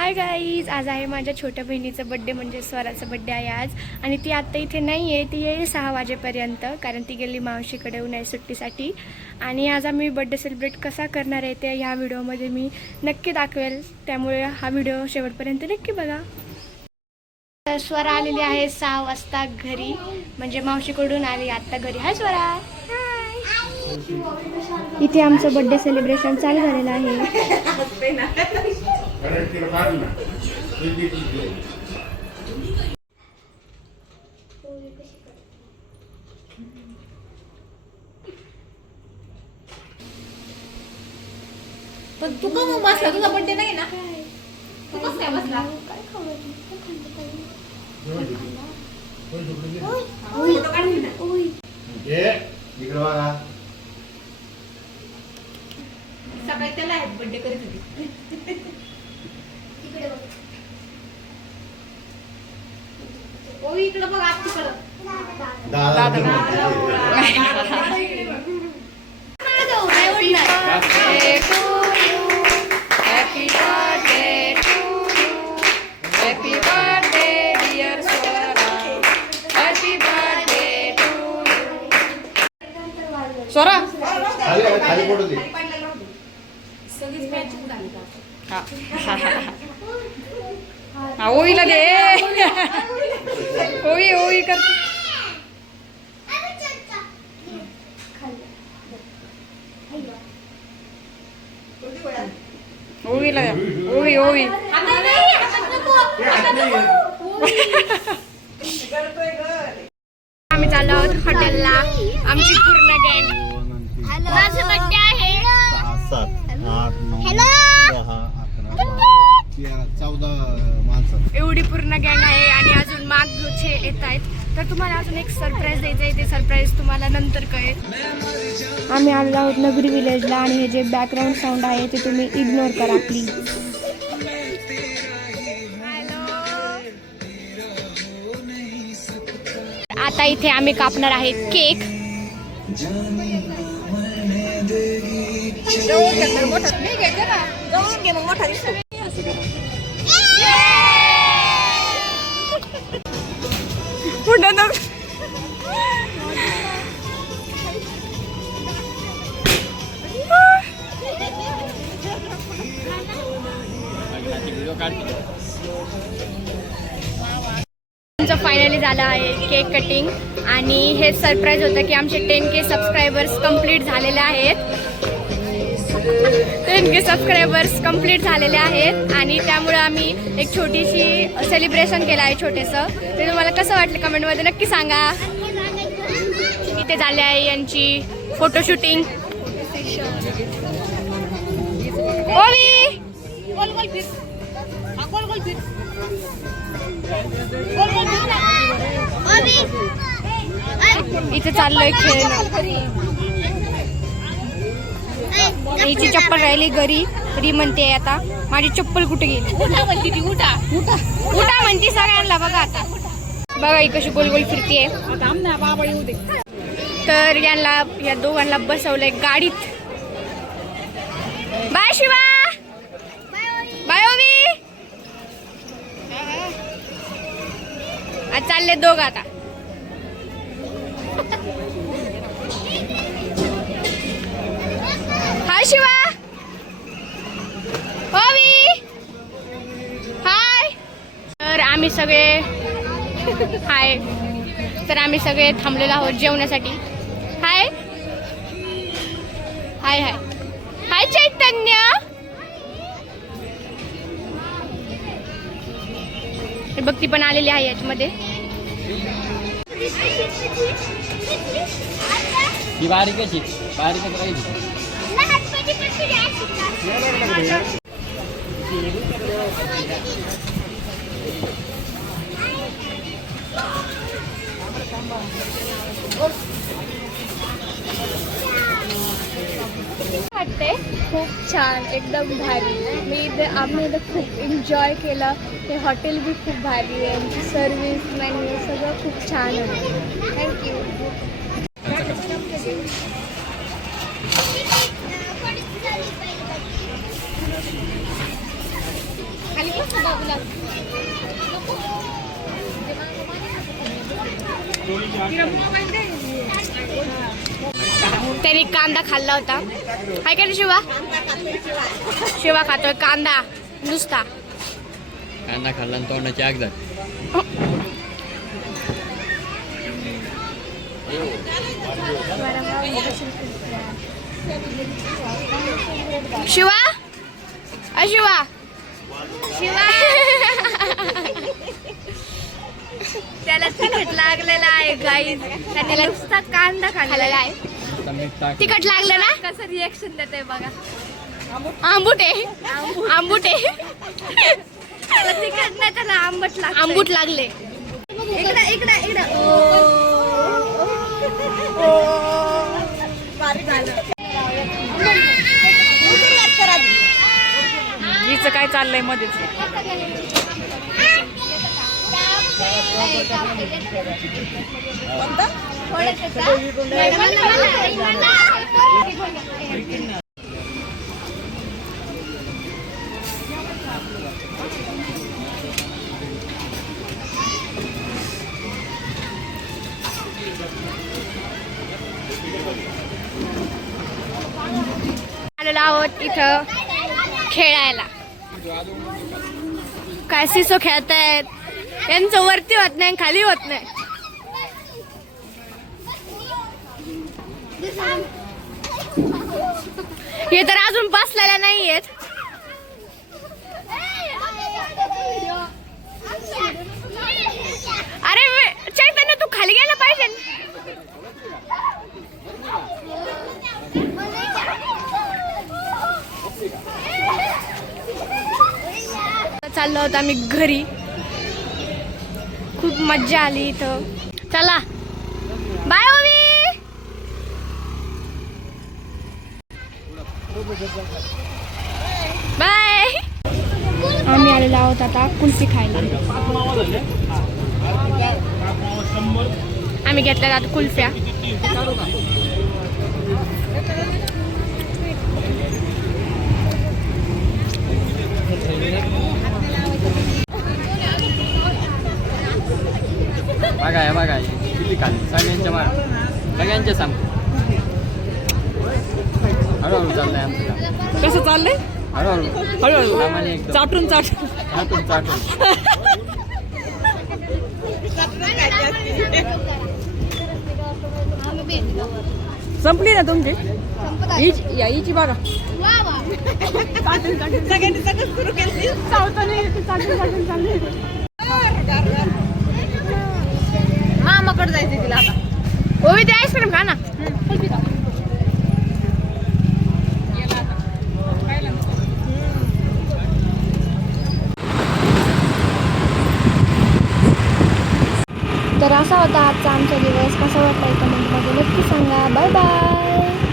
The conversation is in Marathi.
हाय गाईज, आज आहे माझ्या छोट्या बहिणीचा बड्डे म्हणजे स्वराचा बड्डे आहे आज. आणि ती आत्ता इथे नाही आहे, ती येईल 6 वाजेपर्यंत, कारण ती गेली मावशीकडे उन्हाळी सुट्टीसाठी. आणि आज आम्ही बड्डे सेलिब्रेट कसा करणार आहे ते ह्या व्हिडिओमध्ये मी नक्की दाखवेल, त्यामुळे हा व्हिडिओ शेवटपर्यंत नक्की बघा. स्वरा आलेली आहे 6 वाजता घरी, म्हणजे मावशीकडून आली आत्ता घरी. हाय स्वरा. इथे आमचं बड्डे सेलिब्रेशन चालू झालेलं आहे. पण तू का मग बसला? तुझा बर्थडे नाही ना? तू कसं काय बसला? सकाळी त्याला बर्थडे करीत होती. ओ इकडे बघ, आज तिकडं स्वरा खाली फोटो दे. सगळीच मॅच उडाली का? ओईला दे. ओई ओई कर. ओईला द्या. ओई ओई. आम्ही चाललो आहोत हॉटेलला, आमची पूर्ण गँग. माझा बर्थडे आहे. 6, 7, 8, 9, 10, 11, 14 माणसं. एवढी पूर्ण गँग आहे आणि अजून मागचे येत आहेत. तर तुम्हाला अजून एक सरप्राईज द्यायचं आहे, ते सरप्राईज तुम्हाला नंतर कळेल. आम्ही आलो आहोत नगरी विलेजला आणि हे जे बॅकग्राऊंड साऊंड आहे ते तुम्ही इग्नोर करा प्लीज. आता इथे आम्ही कापणार आहे केक. फायनली झालं आहे केक कटिंग आणि हे सरप्राईज होतं की आमचे 10K सबस्क्रायबर्स कंप्लीट झालेले आहेत. 10K सबस्क्रायबर्स कंप्लीट झालेले आहेत आणि त्यामुळे आम्ही एक छोटीशी सेलिब्रेशन केलं आहे छोटेसं. ते तुम्हाला कसं वाटलं कमेंटमध्ये नक्की सांगा. इथे झाले आहे यांची फोटोशूटिंग. ओवी गोल गोल फिर. हा गोल गोल फिर. इथे चाललोय खेळणं. हिची चप्पल राहिली घरी. री म्हणते आता माझी चप्पल कुठे गेली. उठा म्हणती ती. उठा उठा उठा म्हणती सगळ्यांना. बघा आता, बघा ही कशी गोल गोल फिरतीये. बाबा येऊ दे. तर या दोघांना बसवलंय गाडीत. बाय शिवा. बाय ओवी. आज चालले दोघं आता. हाय शिवा. ओवी हाय. तर आम्ही सगळे हाय. तर आम्ही सगळे थांबलेलो आहोत जेवण्यासाठी. हाय हाय हाय हाय चैतन्य. भक्ती पण आलेली आहे याच्यामध्ये. ही बारीकच राहील. वाटते खूप छान, एकदम भारी. आम्ही इथं खूप एन्जॉय केलं. हे हॉटेल बी खूप भारी आहे. सर्विस मेन्यू सगळं खूप छान आहे. थँक्यू. खाली त्यांनी कांदा खाल्ला होता. हाय का रे शिवा? शिवा खातोय कांदा नुसता. कांदा खाल्ला आणि तोंडाची आग झाली. शिवा शिवा शिवा त्याला तिखट लागलेला आहे गाईज. त्याने नुसता कांदा खाल्लेला आहे. आता मीठ टाक. तिखट लागलं ना कसं रिएक्शन देते बघा. आंबुटे आंबुटे तिखट नाही त्याला आंबट लागले. आंबूट लागले. इकडे इकडे इकडे हिचं काय चाललंय मध्येच. आलेलो आहोत इथं खेळायला. काय सिसो खेळतायत. यांचं वरती होत नाही खाली होत नाही. हे तर अजून बसलेल्या नाहीयेत. अरे चैतन्य तू खाली गेला पाहिजे. चाललो होतो आम्ही घरी. खूप मज्जा आली इथं. चला बाय ओवी. बाय. आम्ही आलेलो आहोत आता कुल्फी खायला. आम्ही घेतल्या आता कुल्फ्या. बघा किती खाल्ली सगळ्यांच्या मार सगळ्यांच्या सांगतो. हळूहळू चाललंय आमचं काम. कसं चाललंय? हळूहळू हळूहळू सामान्य एकदम. चाटून चाटून संपली ना तुमची. हिची बघा. मामाकडे जायचं तिला आता. ओवी ते आईस्क्रीम खा ना. तर असा होता आजचा आमचा दिवस. कसा वाटला कमेंटमध्ये नक्की सांगा. Bye bye.